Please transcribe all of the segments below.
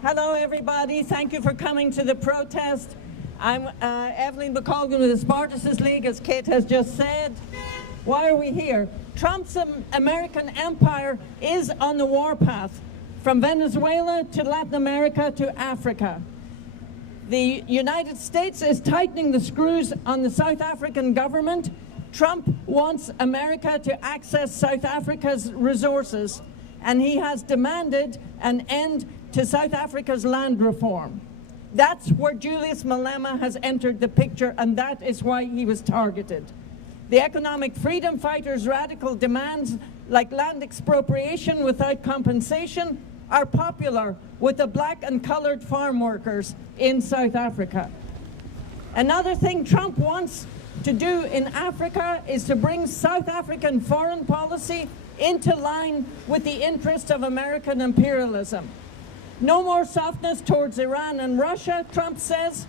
Hello, everybody. Thank you for coming to the protest. I'm Evelyn McColgan with the Spartacus League, as Kate has just said. Why are we here? Trump's American empire is on the warpath, from Venezuela to Latin America to Africa. The United States is tightening the screws on the South African government. Trump wants America to access South Africa's resources, and he has demanded an end to South Africa's land reform. That's where Julius Malema has entered the picture, and that is why he was targeted. The economic freedom fighters' radical demands, like land expropriation without compensation, are popular with the black and colored farm workers in South Africa. Another thing Trump wants to do in Africa is to bring South African foreign policy into line with the interests of American imperialism. No more softness towards Iran and Russia, Trump says,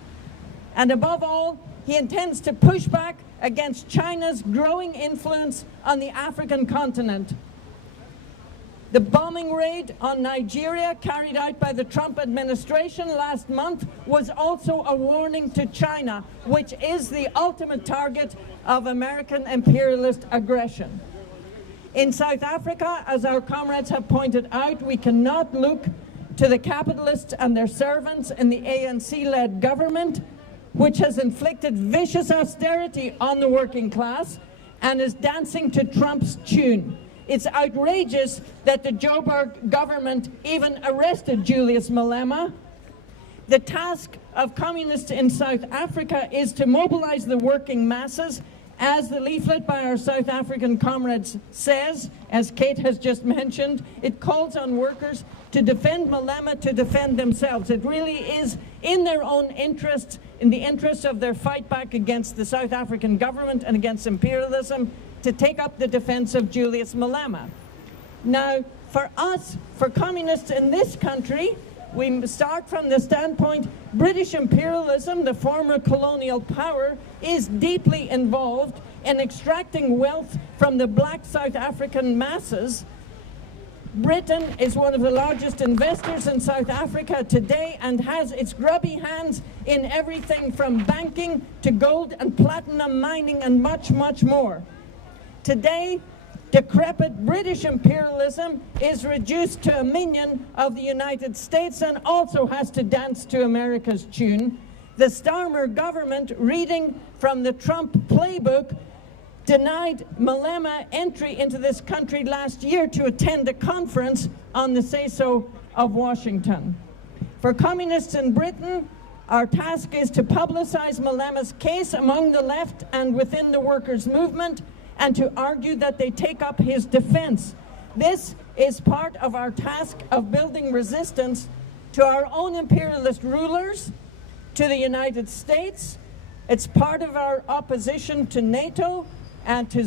and above all, he intends to push back against China's growing influence on the African continent. The bombing raid on Nigeria carried out by the Trump administration last month was also a warning to China, which is the ultimate target of American imperialist aggression. In South Africa, as our comrades have pointed out, we cannot look to the capitalists and their servants in the ANC-led government, which has inflicted vicious austerity on the working class and is dancing to Trump's tune. It's outrageous that the Joburg government even arrested Julius Malema. The task of communists in South Africa is to mobilize the working masses, as the leaflet by our South African comrades says, as Kate has just mentioned. It calls on workers to defend Malema, to defend themselves. It really is in their own interests, in the interests of their fight back against the South African government and against imperialism, to take up the defense of Julius Malema. Now, for us, for communists in this country, we start from the standpoint British imperialism, the former colonial power, is deeply involved in extracting wealth from the black South African masses. Britain is one of the largest investors in South Africa today and has its grubby hands in everything from banking to gold and platinum mining and much, much more. Today, decrepit British imperialism is reduced to a minion of the United States and also has to dance to America's tune. The Starmer government, reading from the Trump playbook, denied Malema entry into this country last year to attend a conference on the say-so of Washington. For communists in Britain, our task is to publicize Malema's case among the left and within the workers' movement, and to argue that they take up his defense. This is part of our task of building resistance to our own imperialist rulers, to the United States. It's part of our opposition to NATO and to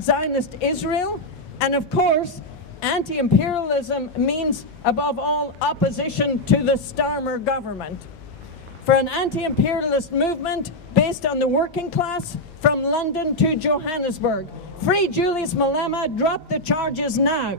Zionist Israel. And of course, anti-imperialism means, above all, opposition to the Starmer government. For an anti-imperialist movement based on the working class, from London to Johannesburg. Free Julius Malema, drop the charges now.